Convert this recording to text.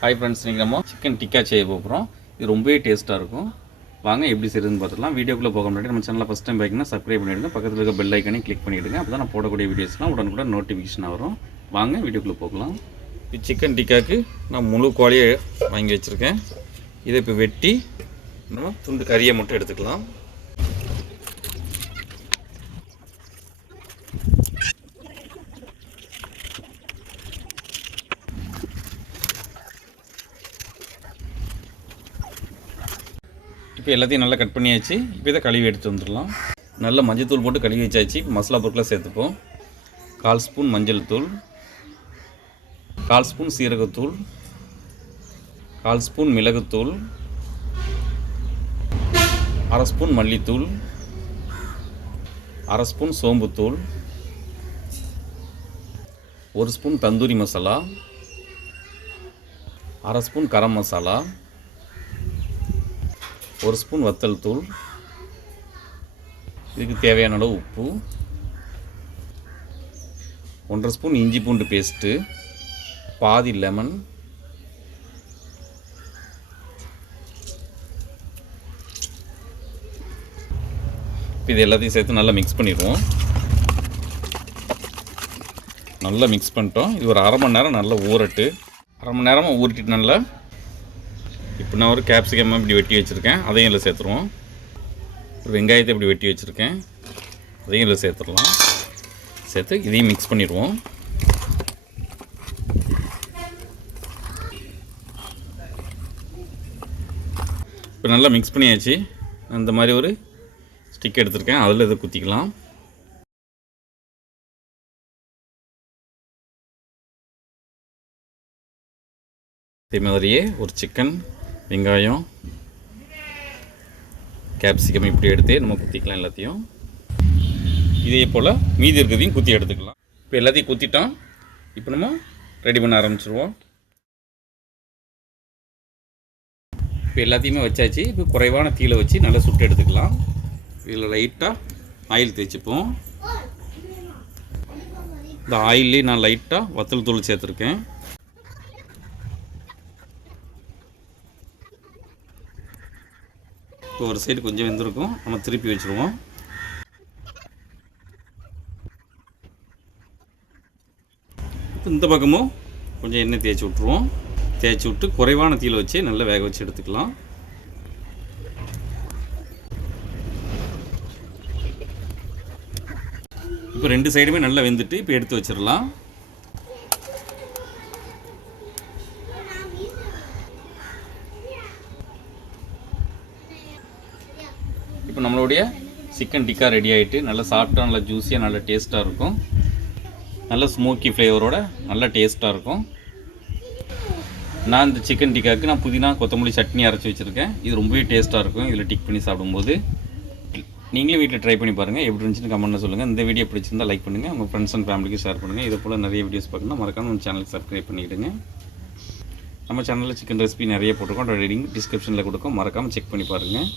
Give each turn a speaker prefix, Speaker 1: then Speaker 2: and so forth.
Speaker 1: Hi friends நீங்கள் நம்ம chicken tikka செய்ய போகிறோம் இது ரொம்பவே டேஸ்ட்டாக இருக்கும். வாங்க எப்படி செய்யுதுன்னு பார்த்துக்கலாம் வீடியோக்குள்ளே போக முன்னாடி நம்ம சேனலில் ஃபஸ்ட் டைம் பார்க்கணும் சப்ஸ்கிரைப் பண்ணிவிடுங்க பக்கத்தில் இருக்க பெல் ஐக்கனையும் கிளிக் பண்ணிவிடுங்க அப்போ தான் நான் போடக்கூடிய வீடியோஸ்லாம் உடனுக்குடன் நோட்டிஃபிகேஷன் வரும். வாங்க வீடியோக்குள்ளே போகலாம். இப்போ சிக்கன் டிக்காக்கு நான் முழு கோழியை வாங்கி வச்சுருக்கேன். இதை இப்போ வெட்டி நம்ம துண்டு கறியை மட்டும் எடுத்துக்கலாம். இப்போ எல்லாத்தையும் நல்லா கட் பண்ணியாச்சு. இப்போ இதை கழுவி எடுத்து வந்துடலாம். நல்ல மஞ்சத்தூள் போட்டு கழுவி வச்சாச்சு. இப்போ மசாலா பொருட்களை சேர்த்துப்போம். கால் ஸ்பூன் மஞ்சள் தூள். கால் ஸ்பூன் சீரகத்தூள் கால் ஸ்பூன் மிளகுத்தூள் அரை ஸ்பூன் மல்லித்தூள். அரை ஸ்பூன் சோம்புத்தூள் ஒரு ஸ்பூன் தந்தூரி மசாலா. அரை ஸ்பூன் கரம் மசாலா. ஒரு ஸ்பூன் வத்தல் தூள். இதுக்கு தேவையான அளவு உப்பு. ஒன்றரை ஸ்பூன் இஞ்சி பூண்டு பேஸ்ட்டு. பாதி லெமன். இப்போ இது எல்லாத்தையும் சேர்த்து நல்லா மிக்ஸ் பண்ணிடுவோம். நல்லா மிக்ஸ் பண்ணிட்டோம். இது ஒரு அரை மணி நேரம் நல்லா ஊறட்டு. அரை மணி நேரமாக ஊறிட்டு நல்லா இப்போ நான் ஒரு கேப்சிகம் இப்படி வெட்டி வச்சுருக்கேன் அதையும் இதில் சேர்த்துருவோம். ஒரு வெங்காயத்தை இப்படி வெட்டி வச்சுருக்கேன் அதையும் இதில் சேர்த்துடலாம். சேர்த்து இதையும் மிக்ஸ் பண்ணிடுவோம். இப்போ நல்லா மிக்ஸ் பண்ணியாச்சு. அந்த மாதிரி ஒரு ஸ்டிக் எடுத்திருக்கேன் அதில் இதை குத்திக்கலாம். இதே மாதிரியே ஒரு சிக்கன் வெங்காயம் கேப்சிகம் இப்படி எடுத்து நம்ம குத்திக்கலாம் எல்லாத்தையும். இதே போல் மீதி இருக்கிறதையும் குத்தி எடுத்துக்கலாம். இப்போ எல்லாத்தையும் குத்திட்டோம். இப்போ நம்ம ரெடி பண்ண ஆரம்பிச்சிருவோம். இப்போ எல்லாத்தையுமே வச்சாச்சு. இப்போ குறைவான தீயில் வச்சு நல்லா சுட்டு எடுத்துக்கலாம். இதில் லைட்டாக ஆயில் தேய்ச்சிப்போம். இந்த ஆயிலே நான் லைட்டாக வத்தல் தூள் சேர்த்துருக்கேன். இப்போ ஒரு சைடு கொஞ்சம் வெந்திருக்கும். நம்ம திருப்பி வச்சுருவோம். இப்போ இந்த பக்கமும் கொஞ்சம் எண்ணெய் தேய்ச்சி விட்ருவோம் தேய்ச்சி விட்டு குறைவான தீயில் வச்சு நல்லா வேக வச்சு எடுத்துக்கலாம். இப்போ ரெண்டு சைடுமே நல்லா வெந்துட்டு இப்போ எடுத்து வச்சிடலாம். இப்போ நம்மளுடைய சிக்கன் டிக்கா ரெடி ஆகிட்டு நல்லா சாஃப்டாக நல்லா ஜூஸியாக நல்லா டேஸ்ட்டாக இருக்கும். நல்ல ஸ்மோக்கி ஃப்ளேவரோட நல்லா டேஸ்ட்டாக இருக்கும். நான் இந்த சிக்கன் டிக்காவுக்கு நான் புதினா கொத்தமல்லி சட்னி அரைச்சி வச்சுருக்கேன். இது ரொம்பவே டேஸ்ட்டாக இருக்கும். இதில் டிக் பண்ணி சாப்பிடும்போது. நீங்களும் வீட்டில் ட்ரை பண்ணி பாருங்கள் எப்படி இருந்துச்சுன்னு கமெண்ட்டில் சொல்லுங்கள் இந்த வீடியோ பிடிச்சிருந்தால் லைக் பண்ணுங்கள் உங்கள் ஃப்ரெண்ட்ஸ் அண்ட் ஃபேமிலிக்கு ஷேர் பண்ணுங்கள் இதே போல் நிறைய வீடியோஸ் பார்க்கணும் மறக்காம நம்ம சேனலுக்கு சப்ஸ்கிரைப் பண்ணிவிடுங்க நம்ம சேனலில் சிக்கன் ரெசிபி நிறைய போட்டிருக்கோம். அதோட லிங்க் டிஸ்கிரிப்ஷனில் கொடுக்கும். மறக்காமல் செக் பண்ணி பாருங்கள்